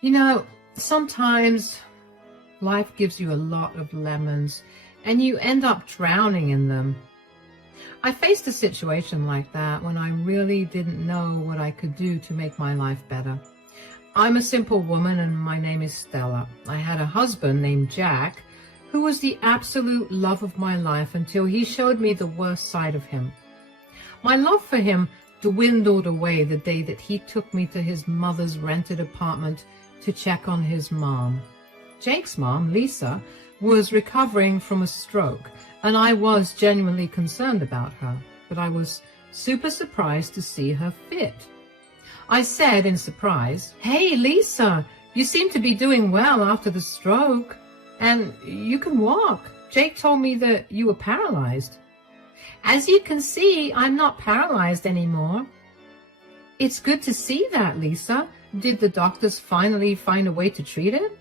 You know, sometimes life gives you a lot of lemons and you end up drowning in them. I faced a situation like that when I really didn't know what I could do to make my life better. I'm a simple woman and my name is Stella. I had a husband named Jack who was the absolute love of my life until he showed me the worst side of him. My love for him dwindled away the day that he took me to his mother's rented apartment to check on his mom. Jake's mom, Lisa, was recovering from a stroke, and I was genuinely concerned about her, but I was super surprised to see her fit. I said in surprise, "Hey, Lisa, you seem to be doing well after the stroke, and you can walk. Jake told me that you were paralyzed." "As you can see, I'm not paralyzed anymore." "It's good to see that, Lisa. Did the doctors finally find a way to treat it?"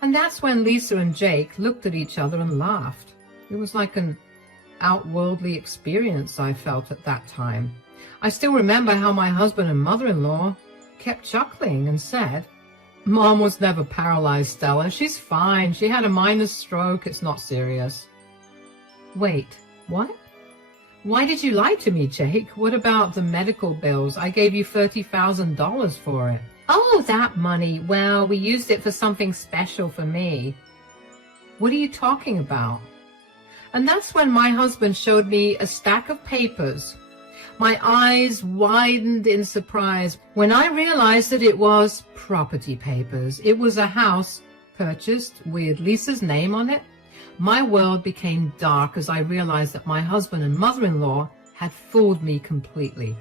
And that's when Lisa and Jake looked at each other and laughed. It was like an outworldly experience I felt at that time. I still remember how my husband and mother-in-law kept chuckling and said, "Mom was never paralyzed, Stella. She's fine. She had a minor stroke. It's not serious." Wait, what? Why did you lie to me, Jake? What about the medical bills? I gave you $30,000 for it. "Oh, that money. Well, we used it for something special for me." "What are you talking about?" And that's when my husband showed me a stack of papers. My eyes widened in surprise when I realized that it was property papers. It was a house purchased with Lisa's name on it. My world became dark as I realized that my husband and mother-in-law had fooled me completely.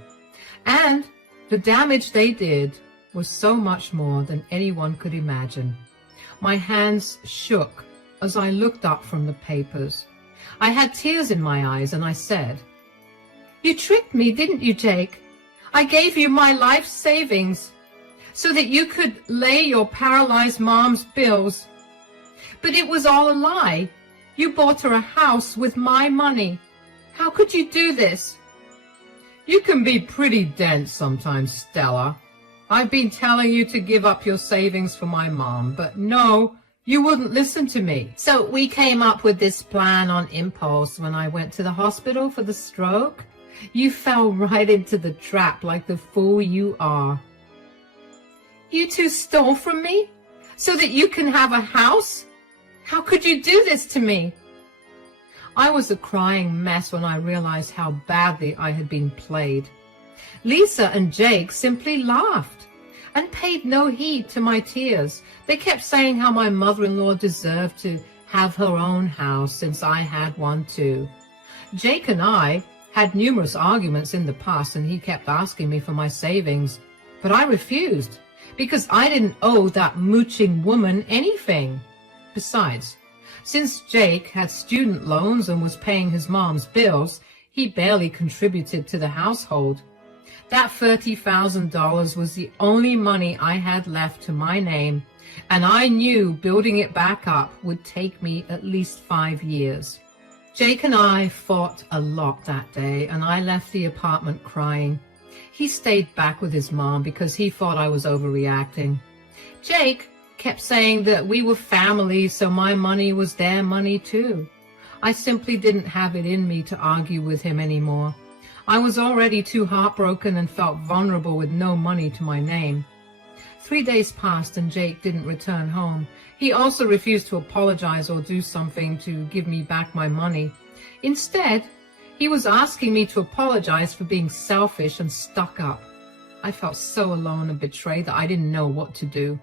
And the damage they did was so much more than anyone could imagine. My hands shook as I looked up from the papers. I had tears in my eyes and I said, "You tricked me, didn't you, Jake? I gave you my life savings so that you could lay your paralyzed mom's bills. But it was all a lie. You bought her a house with my money. How could you do this?" "You can be pretty dense sometimes, Stella. I've been telling you to give up your savings for my mom, but no, you wouldn't listen to me. So we came up with this plan on impulse when I went to the hospital for the stroke. You fell right into the trap like the fool you are. You two stole from me so that you can have a house? How could you do this to me?" I was a crying mess when I realized how badly I had been played. Lisa and Jake simply laughed and paid no heed to my tears. They kept saying how my mother-in-law deserved to have her own house since I had one too. Jake and I had numerous arguments in the past and he kept asking me for my savings, but I refused because I didn't owe that mooching woman anything. Besides, since Jake had student loans and was paying his mom's bills, he barely contributed to the household. That $30,000 was the only money I had left to my name, and I knew building it back up would take me at least 5 years. Jake and I fought a lot that day, and I left the apartment crying. He stayed back with his mom because he thought I was overreacting. Jake kept saying that we were family, so my money was their money too. I simply didn't have it in me to argue with him anymore. I was already too heartbroken and felt vulnerable with no money to my name. 3 days passed and Jake didn't return home. He also refused to apologize or do something to give me back my money. Instead, he was asking me to apologize for being selfish and stuck up. I felt so alone and betrayed that I didn't know what to do.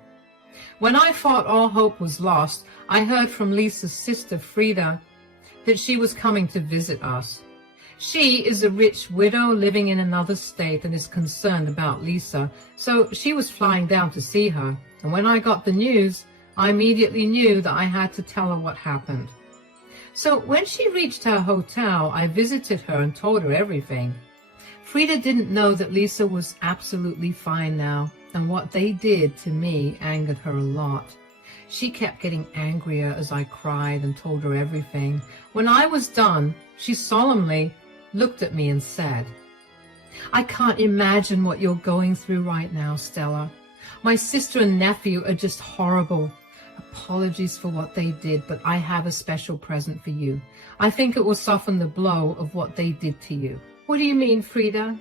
When I thought all hope was lost, I heard from Lisa's sister, Frida, that she was coming to visit us. She is a rich widow living in another state and is concerned about Lisa, so she was flying down to see her. And when I got the news, I immediately knew that I had to tell her what happened. So when she reached her hotel, I visited her and told her everything. Frida didn't know that Lisa was absolutely fine now, and what they did to me angered her a lot. She kept getting angrier as I cried and told her everything. When I was done, she solemnly looked at me and said, "I can't imagine what you're going through right now, Stella. My sister and nephew are just horrible. Apologies for what they did, but I have a special present for you. I think it will soften the blow of what they did to you. What do you mean, Frida?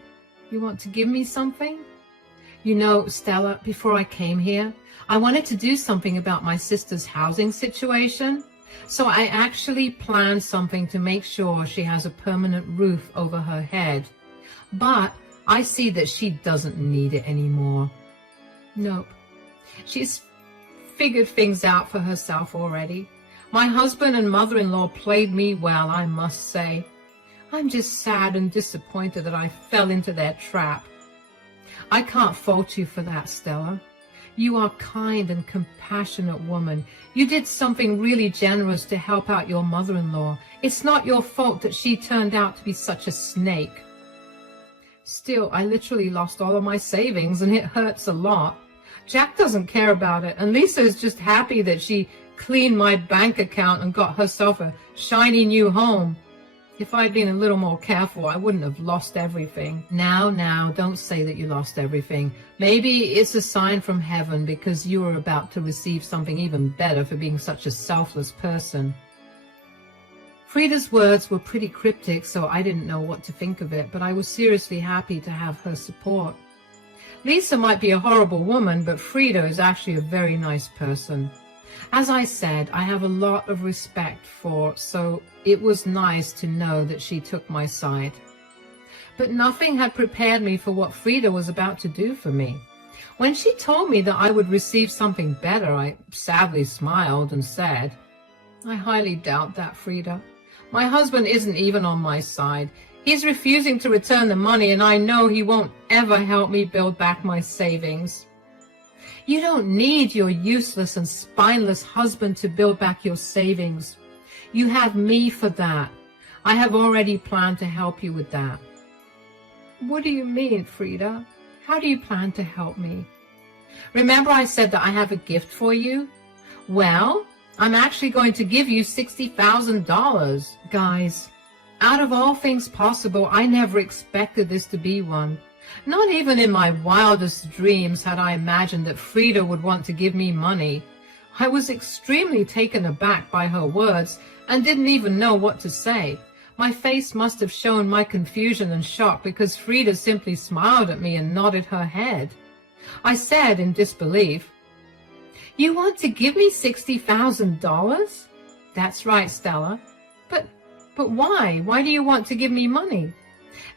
You want to give me something? You know, Stella, before I came here, I wanted to do something about my sister's housing situation. So I actually planned something to make sure she has a permanent roof over her head. But I see that she doesn't need it anymore. Nope. She's figured things out for herself already. My husband and mother-in-law played me well, I must say. I'm just sad and disappointed that I fell into their trap. I can't fault you for that, Stella. You are a kind and compassionate woman. You did something really generous to help out your mother-in-law. It's not your fault that she turned out to be such a snake. Still, I literally lost all of my savings, and it hurts a lot. Jack doesn't care about it, and Lisa is just happy that she cleaned my bank account and got herself a shiny new home. If I'd been a little more careful, I wouldn't have lost everything. Now, don't say that you lost everything. Maybe it's a sign from heaven because you are about to receive something even better for being such a selfless person. Frida's words were pretty cryptic, so I didn't know what to think of it, but I was seriously happy to have her support. Lisa might be a horrible woman, but Frida is actually a very nice person. As I said, I have a lot of respect for, so it was nice to know that she took my side. But nothing had prepared me for what Frida was about to do for me. When she told me that I would receive something better, I sadly smiled and said, I highly doubt that, Frida. My husband isn't even on my side. He's refusing to return the money, and I know he won't ever help me build back my savings. You don't need your useless and spineless husband to build back your savings. You have me for that. I have already planned to help you with that. What do you mean, Frida? How do you plan to help me? Remember I said that I have a gift for you? Well, I'm actually going to give you $60,000. Guys, out of all things possible, I never expected this to be one. Not even in my wildest dreams had I imagined that Frida would want to give me money. I was extremely taken aback by her words and didn't even know what to say. My face must have shown my confusion and shock because Frida simply smiled at me and nodded her head. I said in disbelief, You want to give me $60,000? That's right, Stella. But why? Why do you want to give me money?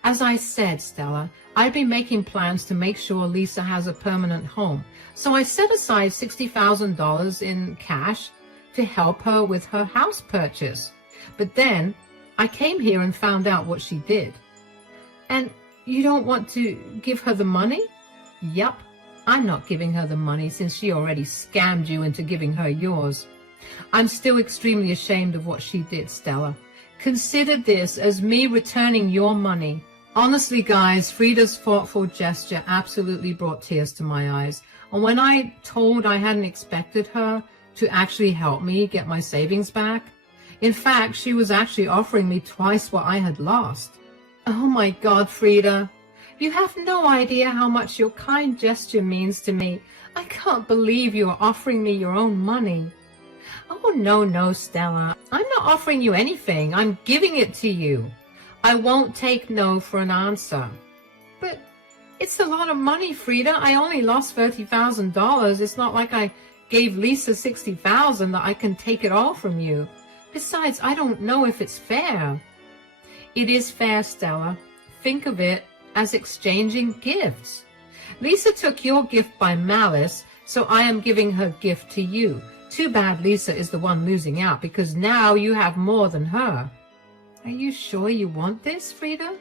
As I said, Stella, I've been making plans to make sure Lisa has a permanent home. So I set aside $60,000 in cash to help her with her house purchase. But then I came here and found out what she did. And you don't want to give her the money? Yup, I'm not giving her the money since she already scammed you into giving her yours. I'm still extremely ashamed of what she did, Stella. Consider this as me returning your money. Honestly, guys, Frida's thoughtful gesture absolutely brought tears to my eyes. And when I told I hadn't expected her to actually help me get my savings back, in fact, she was actually offering me twice what I had lost. Oh my God, Frida, you have no idea how much your kind gesture means to me. I can't believe you are offering me your own money. Oh, no, Stella. I'm not offering you anything. I'm giving it to you. I won't take no for an answer. But it's a lot of money, Frida. I only lost $30,000. It's not like I gave Lisa $60,000 that I can take it all from you. Besides, I don't know if it's fair. It is fair, Stella. Think of it as exchanging gifts. Lisa took your gift by malice, so I am giving her gift to you. Too bad Lisa is the one losing out because now you have more than her. Are you sure you want this, Frida?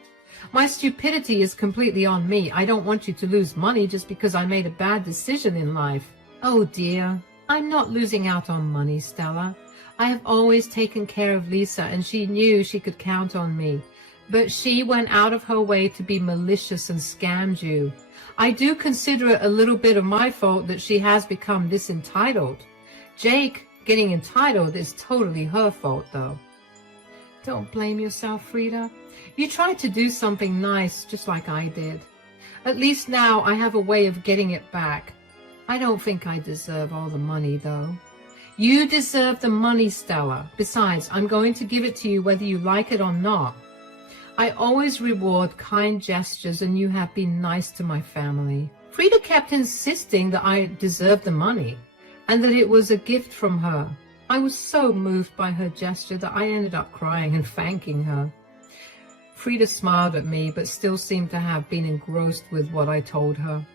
My stupidity is completely on me. I don't want you to lose money just because I made a bad decision in life. Oh dear, I'm not losing out on money, Stella. I have always taken care of Lisa and she knew she could count on me. But she went out of her way to be malicious and scammed you. I do consider it a little bit of my fault that she has become this entitled. Jake getting entitled is totally her fault, though. Don't blame yourself, Frida. You tried to do something nice, just like I did. At least now I have a way of getting it back. I don't think I deserve all the money, though. You deserve the money, Stella. Besides, I'm going to give it to you whether you like it or not. I always reward kind gestures, and you have been nice to my family. Frida kept insisting that I deserved the money, and that it was a gift from her. I was so moved by her gesture that I ended up crying and thanking her. Frida smiled at me, but still seemed to have been engrossed with what I told her.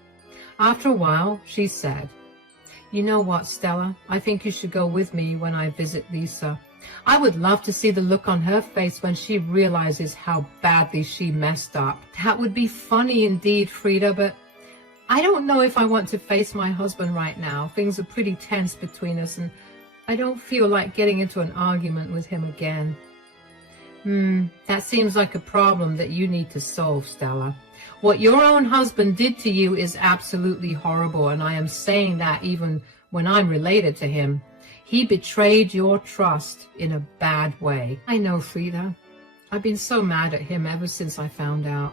After a while, she said, "You know what, Stella? I think you should go with me when I visit Lisa. I would love to see the look on her face when she realizes how badly she messed up. That would be funny indeed, Frida, but I don't know if I want to face my husband right now. Things are pretty tense between us, and I don't feel like getting into an argument with him again." That seems like a problem that you need to solve, Stella. What your own husband did to you is absolutely horrible, and I am saying that even when I'm related to him. He betrayed your trust in a bad way. I know, Frida. I've been so mad at him ever since I found out.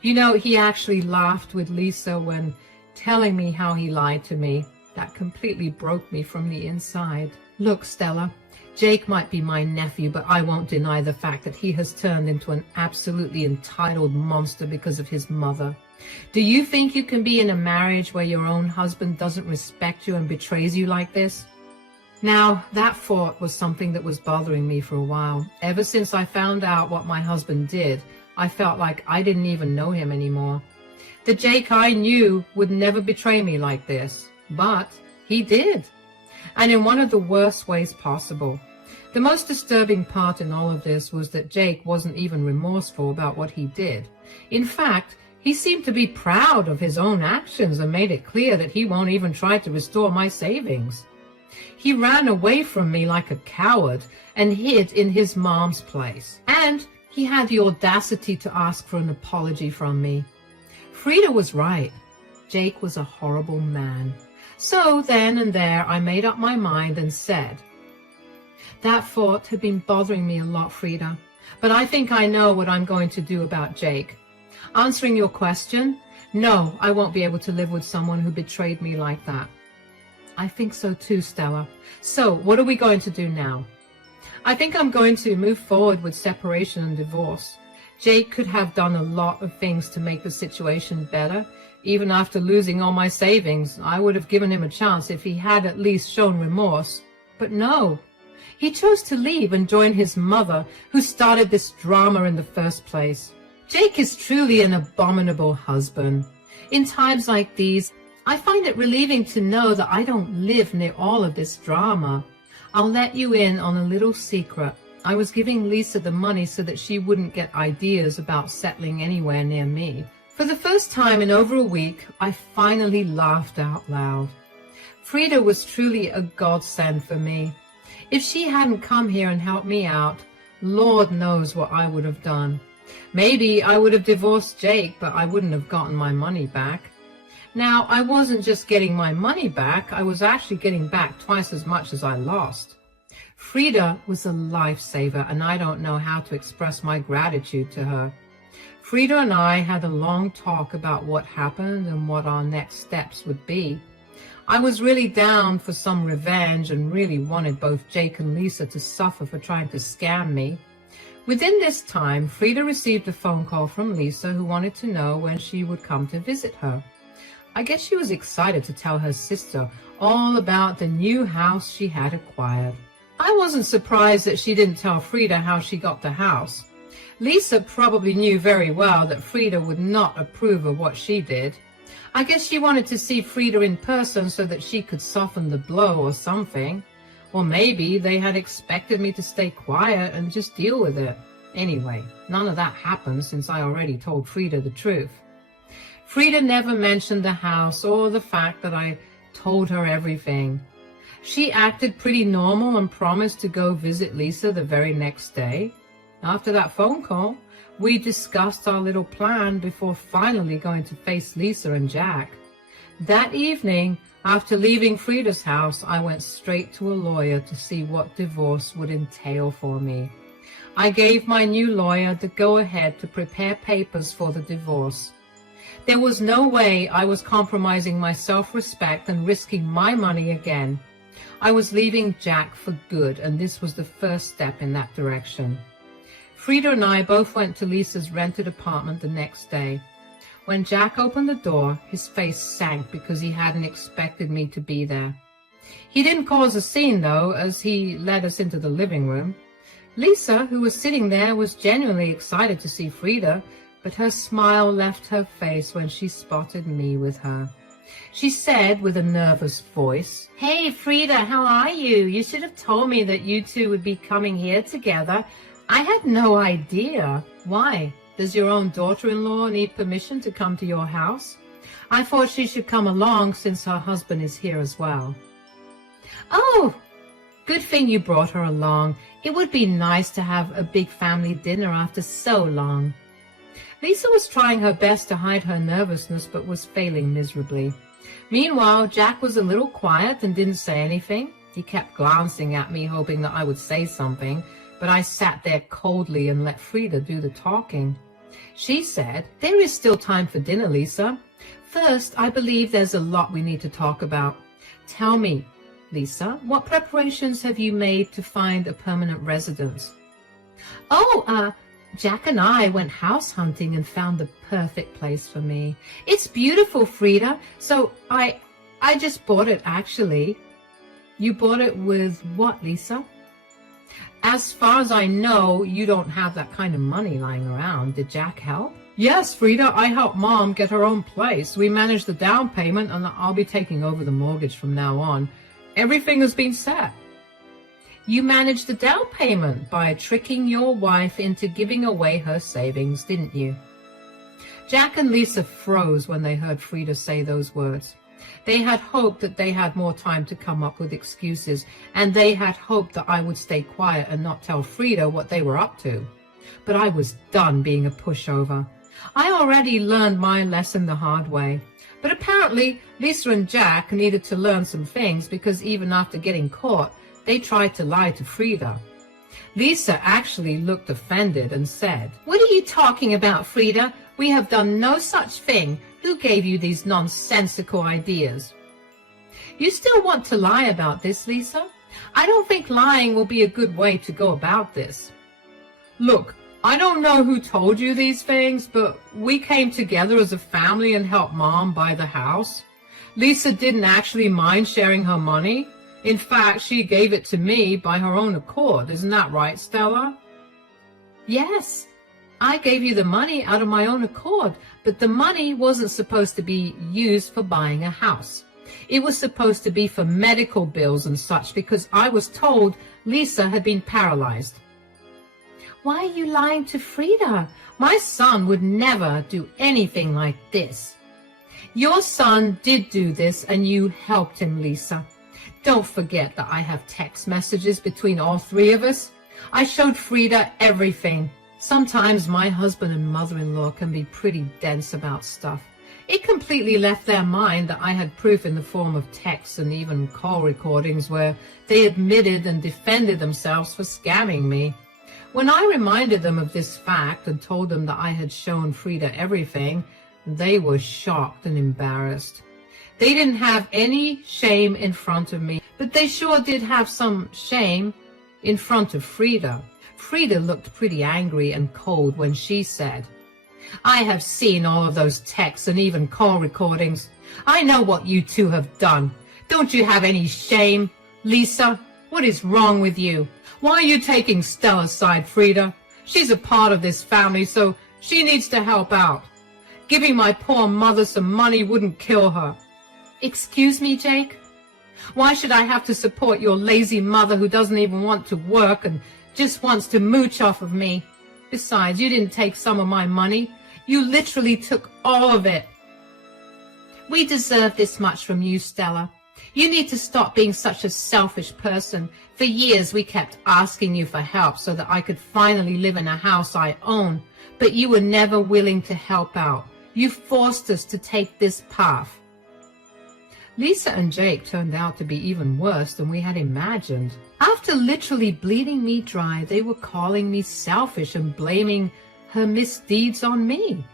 You know, he actually laughed with Lisa when telling me how he lied to me. That completely broke me from the inside. Look, Stella, Jake might be my nephew, but I won't deny the fact that he has turned into an absolutely entitled monster because of his mother. Do you think you can be in a marriage where your own husband doesn't respect you and betrays you like this? Now, that thought was something that was bothering me for a while. Ever since I found out what my husband did, I felt like I didn't even know him anymore. The Jake I knew would never betray me like this, but he did, and in one of the worst ways possible. The most disturbing part in all of this was that Jake wasn't even remorseful about what he did. In fact, he seemed to be proud of his own actions and made it clear that he won't even try to restore my savings. He ran away from me like a coward and hid in his mom's place. And he had the audacity to ask for an apology from me. Frida was right. Jake was a horrible man. So then and there I made up my mind and said, "That thought had been bothering me a lot, Frida, but I think I know what I'm going to do about Jake. Answering your question, no, I won't be able to live with someone who betrayed me like that." I think so too, Stella. So what are we going to do now? I think I'm going to move forward with separation and divorce. Jake could have done a lot of things to make the situation better. Even after losing all my savings, I would have given him a chance if he had at least shown remorse. But no, he chose to leave and join his mother, who started this drama in the first place. Jake is truly an abominable husband. In times like these, I find it relieving to know that I don't live near all of this drama. I'll let you in on a little secret. I was giving Lisa the money so that she wouldn't get ideas about settling anywhere near me. For the first time in over a week, I finally laughed out loud. Frida was truly a godsend for me. If she hadn't come here and helped me out, Lord knows what I would have done. Maybe I would have divorced Jake, but I wouldn't have gotten my money back. Now, I wasn't just getting my money back, I was actually getting back twice as much as I lost. Frida was a lifesaver, and I don't know how to express my gratitude to her. Frida and I had a long talk about what happened and what our next steps would be. I was really down for some revenge and really wanted both Jake and Lisa to suffer for trying to scam me. Within this time, Frida received a phone call from Lisa, who wanted to know when she would come to visit her. I guess she was excited to tell her sister all about the new house she had acquired. I wasn't surprised that she didn't tell Frida how she got the house. Lisa probably knew very well that Frida would not approve of what she did. I guess she wanted to see Frida in person so that she could soften the blow or something. Or maybe they had expected me to stay quiet and just deal with it. Anyway, none of that happened since I already told Frida the truth. Frida never mentioned the house or the fact that I told her everything. She acted pretty normal and promised to go visit Lisa the very next day. After that phone call, we discussed our little plan before finally going to face Lisa and Jack. That evening, after leaving Frida's house, I went straight to a lawyer to see what divorce would entail for me. I gave my new lawyer the go-ahead to prepare papers for the divorce. There was no way I was compromising my self-respect and risking my money again. I was leaving Jack for good, and this was the first step in that direction. Frida and I both went to Lisa's rented apartment the next day. When Jack opened the door, his face sank because he hadn't expected me to be there. He didn't cause a scene, though, as he led us into the living room. Lisa, who was sitting there, was genuinely excited to see Frida, but her smile left her face when she spotted me with her. She said with a nervous voice, "Hey, Frida, how are you? You should have told me that you two would be coming here together. I had no idea." "Why? Does your own daughter-in-law need permission to come to your house?" "I thought she should come along since her husband is here as well." "Oh, good thing you brought her along. It would be nice to have a big family dinner after so long." Lisa was trying her best to hide her nervousness, but was failing miserably. Meanwhile, Jack was a little quiet and didn't say anything. He kept glancing at me, hoping that I would say something, but I sat there coldly and let Frida do the talking. She said, "There is still time for dinner, Lisa. First, I believe there's a lot we need to talk about. Tell me, Lisa, what preparations have you made to find a permanent residence?" "Oh, Jack and I went house hunting and found the perfect place for me. It's beautiful, Frida. So I just bought it, actually." "You bought it with what, Lisa?" "As far as I know, you don't have that kind of money lying around. Did Jack help?" "Yes, Frida, I helped Mom get her own place. We managed the down payment, and I'll be taking over the mortgage from now on. Everything has been set." "You managed the down payment by tricking your wife into giving away her savings, didn't you?" Jack and Lisa froze when they heard Frida say those words. They had hoped that they had more time to come up with excuses, and they had hoped that I would stay quiet and not tell Frida what they were up to. But I was done being a pushover. I already learned my lesson the hard way. But apparently, Lisa and Jack needed to learn some things, because even after getting caught, they tried to lie to Frida. Lisa actually looked offended and said, "What are you talking about, Frida? We have done no such thing. Who gave you these nonsensical ideas?" "You still want to lie about this, Lisa? I don't think lying will be a good way to go about this." "Look, I don't know who told you these things, but we came together as a family and helped Mom buy the house. Lisa didn't actually mind sharing her money. In fact, she gave it to me by her own accord. Isn't that right, Stella?" "Yes, I gave you the money out of my own accord, but the money wasn't supposed to be used for buying a house. It was supposed to be for medical bills and such, because I was told Lisa had been paralyzed." "Why are you lying to Frida? My son would never do anything like this." "Your son did do this, and you helped him, Lisa. Don't forget that I have text messages between all three of us. I showed Frida everything. Sometimes my husband and mother-in-law can be pretty dense about stuff. It completely left their mind that I had proof in the form of texts and even call recordings where they admitted and defended themselves for scamming me. When I reminded them of this fact and told them that I had shown Frida everything, they were shocked and embarrassed. They didn't have any shame in front of me, but they sure did have some shame in front of Frida. Frida looked pretty angry and cold when she said, "I have seen all of those texts and even call recordings. I know what you two have done. Don't you have any shame? Lisa, what is wrong with you? Why are you taking Stella's side, Frida? She's a part of this family, so she needs to help out. Giving my poor mother some money wouldn't kill her." "Excuse me, Jake? Why should I have to support your lazy mother who doesn't even want to work and just wants to mooch off of me? Besides, you didn't take some of my money. You literally took all of it." "We deserve this much from you, Stella. You need to stop being such a selfish person. For years we kept asking you for help so that I could finally live in a house I own, but you were never willing to help out. You forced us to take this path." Lisa and Jake turned out to be even worse than we had imagined. After literally bleeding me dry, they were calling me selfish and blaming her misdeeds on me.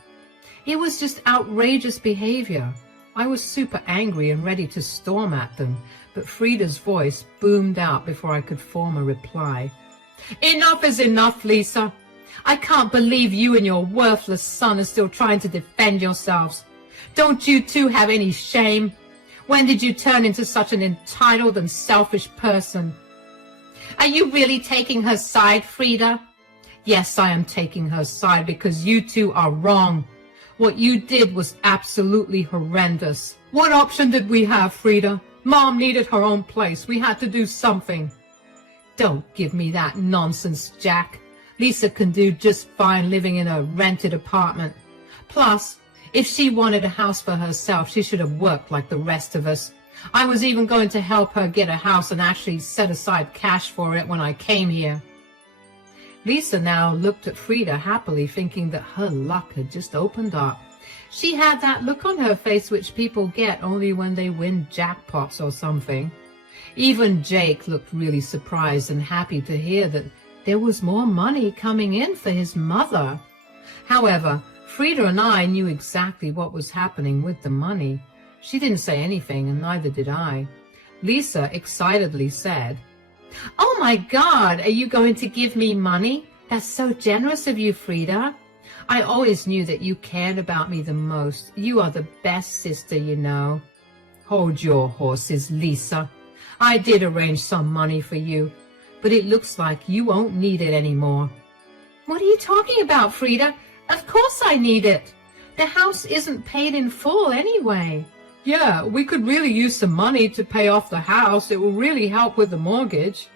It was just outrageous behavior. I was super angry and ready to storm at them, but Frida's voice boomed out before I could form a reply. Enough is enough, Lisa. I can't believe you and your worthless son are still trying to defend yourselves. Don't you two have any shame? When did you turn into such an entitled and selfish person? Are you really taking her side, Frida? Yes, I am taking her side because you two are wrong. What you did was absolutely horrendous. What option did we have, Frida? Mom needed her own place. We had to do something. Don't give me that nonsense, Jack. Lisa can do just fine living in a rented apartment. Plus, if she wanted a house for herself, she should have worked like the rest of us. I was even going to help her get a house and actually set aside cash for it when I came here. Lisa now looked at Frida happily, thinking that her luck had just opened up. She had that look on her face which people get only when they win jackpots or something. Even Jake looked really surprised and happy to hear that there was more money coming in for his mother. However, Frida and I knew exactly what was happening with the money. She didn't say anything, and neither did I. Lisa excitedly said, "Oh my God, are you going to give me money? That's so generous of you, Frida. I always knew that you cared about me the most. You are the best sister, you know." Hold your horses, Lisa. I did arrange some money for you, but it looks like you won't need it anymore. What are you talking about, Frida? Of course I need it. The house isn't paid in full anyway. Yeah, we could really use some money to pay off the house. It will really help with the mortgage.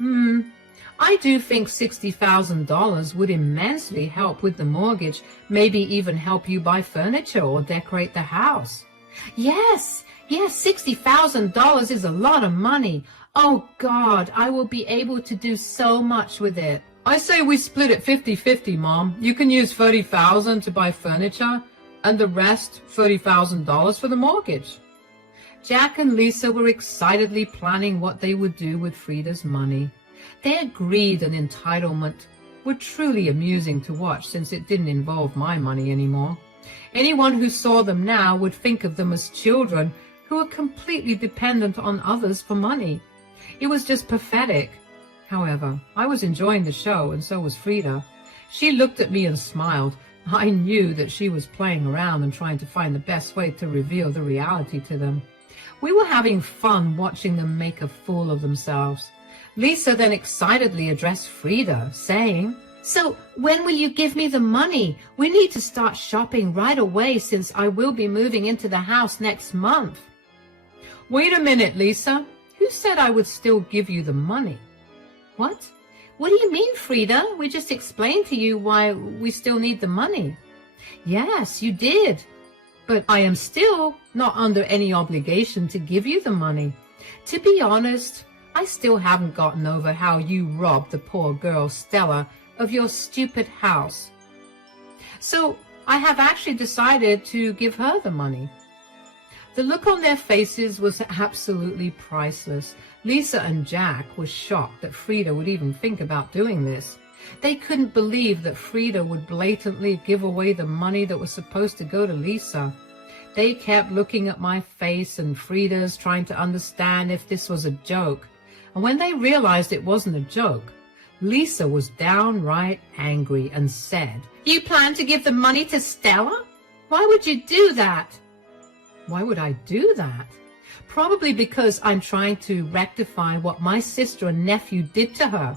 I do think $60,000 would immensely help with the mortgage, maybe even help you buy furniture or decorate the house. Yes, $60,000 is a lot of money. Oh God, I will be able to do so much with it. I say we split it 50-50, Mom. You can use $30,000 to buy furniture and the rest, $30,000 for the mortgage. Jack and Lisa were excitedly planning what they would do with Frida's money. Their greed and entitlement were truly amusing to watch since it didn't involve my money anymore. Anyone who saw them now would think of them as children who were completely dependent on others for money. It was just pathetic. However, I was enjoying the show, and so was Frida. She looked at me and smiled. I knew that she was playing around and trying to find the best way to reveal the reality to them. We were having fun watching them make a fool of themselves. Lisa then excitedly addressed Frida, saying, "So when will you give me the money? We need to start shopping right away since I will be moving into the house next month." Wait a minute, Lisa. Who said I would still give you the money? What? What do you mean, Frida? We just explained to you why we still need the money. Yes, you did. But I am still not under any obligation to give you the money. To be honest, I still haven't gotten over how you robbed the poor girl Stella of your stupid house. So I have actually decided to give her the money. The look on their faces was absolutely priceless. Lisa and Jack were shocked that Frida would even think about doing this. They couldn't believe that Frida would blatantly give away the money that was supposed to go to Lisa. They kept looking at my face and Frida's, trying to understand if this was a joke. And when they realized it wasn't a joke, Lisa was downright angry and said, "You plan to give the money to Stella? Why would you do that?" Why would I do that? Probably because I'm trying to rectify what my sister and nephew did to her.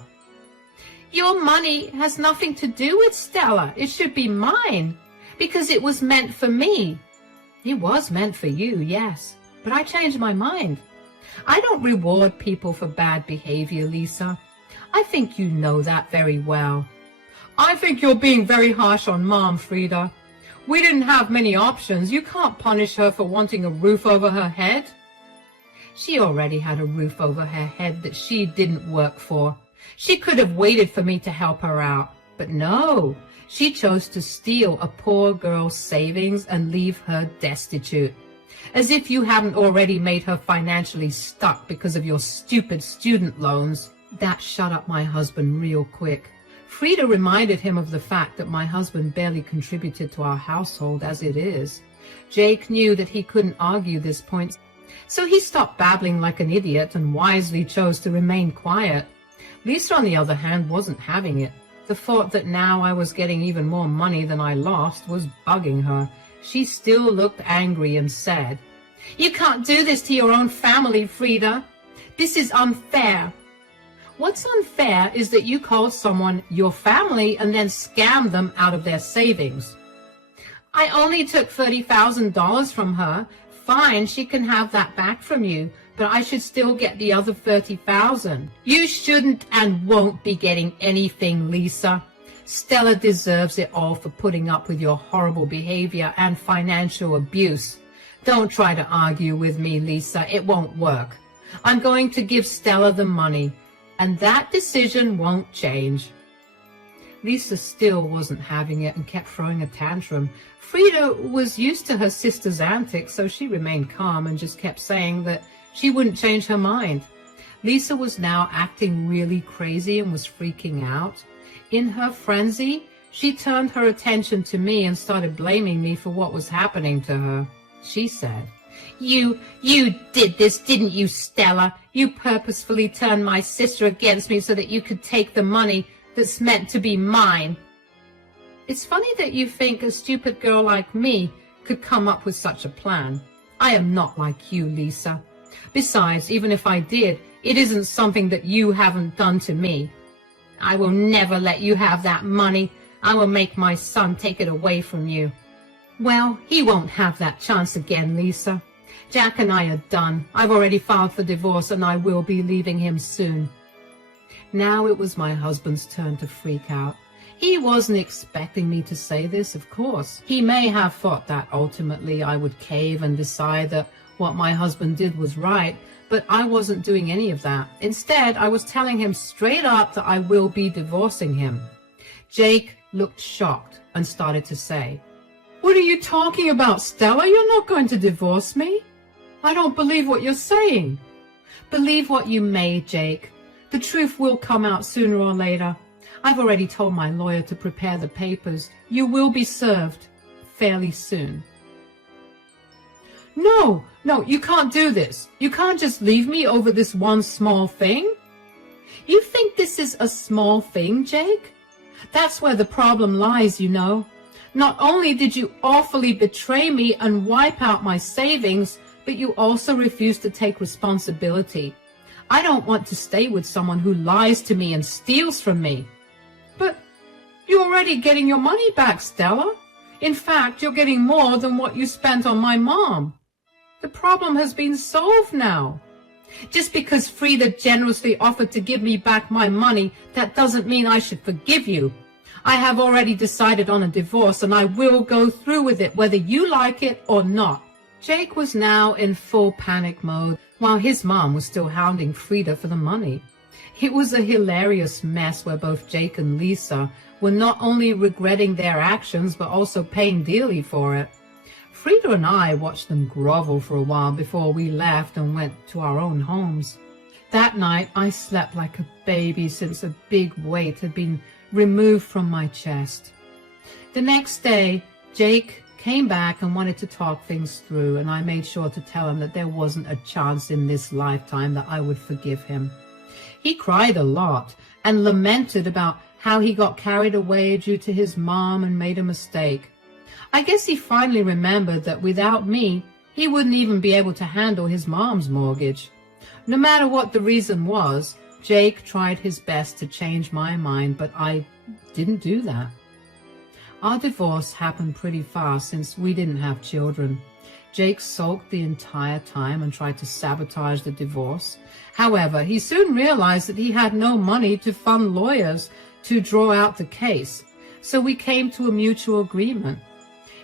Your money has nothing to do with Stella. It should be mine, because it was meant for me. It was meant for you, yes, but I changed my mind. I don't reward people for bad behavior, Lisa. I think you know that very well. I think you're being very harsh on Mom, Frida. We didn't have many options. You can't punish her for wanting a roof over her head. She already had a roof over her head that she didn't work for. She could have waited for me to help her out. But no, she chose to steal a poor girl's savings and leave her destitute. As if you haven't already made her financially stuck because of your stupid student loans. That shut up my husband real quick. Frida reminded him of the fact that my husband barely contributed to our household as it is. Jake knew that he couldn't argue this point, so he stopped babbling like an idiot and wisely chose to remain quiet. Lisa, on the other hand, wasn't having it. The thought that now I was getting even more money than I lost was bugging her. She still looked angry and said, "You can't do this to your own family, Frida. This is unfair." What's unfair is that you called someone your family and then scammed them out of their savings. I only took $30,000 from her. Fine, she can have that back from you, but I should still get the other $30,000. You shouldn't and won't be getting anything, Lisa. Stella deserves it all for putting up with your horrible behavior and financial abuse. Don't try to argue with me, Lisa. It won't work. I'm going to give Stella the money, and that decision won't change. Lisa still wasn't having it and kept throwing a tantrum. Frida was used to her sister's antics, so she remained calm and just kept saying that she wouldn't change her mind. Lisa was now acting really crazy and was freaking out. In her frenzy, she turned her attention to me and started blaming me for what was happening to her. She said, You did this, didn't you, Stella? You purposefully turned my sister against me so that you could take the money that's meant to be mine. It's funny that you think a stupid girl like me could come up with such a plan. I am not like you, Lisa. Besides, even if I did, it isn't something that you haven't done to me. I will never let you have that money. I will make my son take it away from you. Well, he won't have that chance again, Lisa. Jack and I are done. I've already filed for divorce and I will be leaving him soon. Now it was my husband's turn to freak out. He wasn't expecting me to say this, of course. He may have thought that ultimately I would cave and decide that what my husband did was right, but I wasn't doing any of that. Instead, I was telling him straight up that I will be divorcing him. Jake looked shocked and started to say, "What are you talking about, Stella? You're not going to divorce me. I don't believe what you're saying." Believe what you may, Jake. The truth will come out sooner or later. I've already told my lawyer to prepare the papers. You will be served fairly soon. No, you can't do this. You can't just leave me over this one small thing. You think this is a small thing, Jake? That's where the problem lies, you know. Not only did you awfully betray me and wipe out my savings, but you also refused to take responsibility. I don't want to stay with someone who lies to me and steals from me. But you're already getting your money back, Stella. In fact, you're getting more than what you spent on my mom. The problem has been solved now. Just because Frida generously offered to give me back my money, that doesn't mean I should forgive you. I have already decided on a divorce and I will go through with it whether you like it or not. Jake was now in full panic mode while his mom was still hounding Frida for the money. It was a hilarious mess where both Jake and Lisa were not only regretting their actions but also paying dearly for it. Frida and I watched them grovel for a while before we left and went to our own homes. That night I slept like a baby since a big weight had been removed from my chest. The next day, Jake came back and wanted to talk things through, and I made sure to tell him that there wasn't a chance in this lifetime that I would forgive him. He cried a lot and lamented about how he got carried away due to his mom and made a mistake. I guess he finally remembered that without me, he wouldn't even be able to handle his mom's mortgage. No matter what the reason was, Jake tried his best to change my mind, but I didn't do that. Our divorce happened pretty fast since we didn't have children. Jake sulked the entire time and tried to sabotage the divorce. However, he soon realized that he had no money to fund lawyers to draw out the case, so we came to a mutual agreement.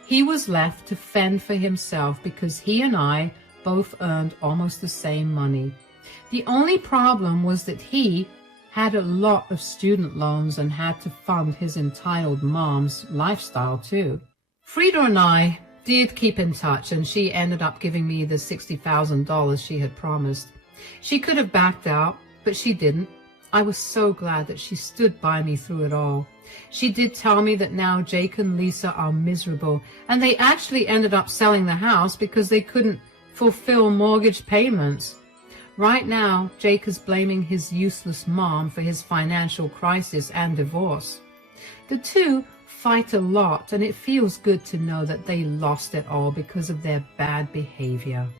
He was left to fend for himself because he and I both earned almost the same money. The only problem was that he had a lot of student loans and had to fund his entitled mom's lifestyle too. Frida and I did keep in touch, and she ended up giving me the $60,000 she had promised. She could have backed out, but she didn't. I was so glad that she stood by me through it all. She did tell me that now Jake and Lisa are miserable, and they actually ended up selling the house because they couldn't fulfill mortgage payments. Right now, Jake is blaming his useless mom for his financial crisis and divorce. The two fight a lot, and it feels good to know that they lost it all because of their bad behavior.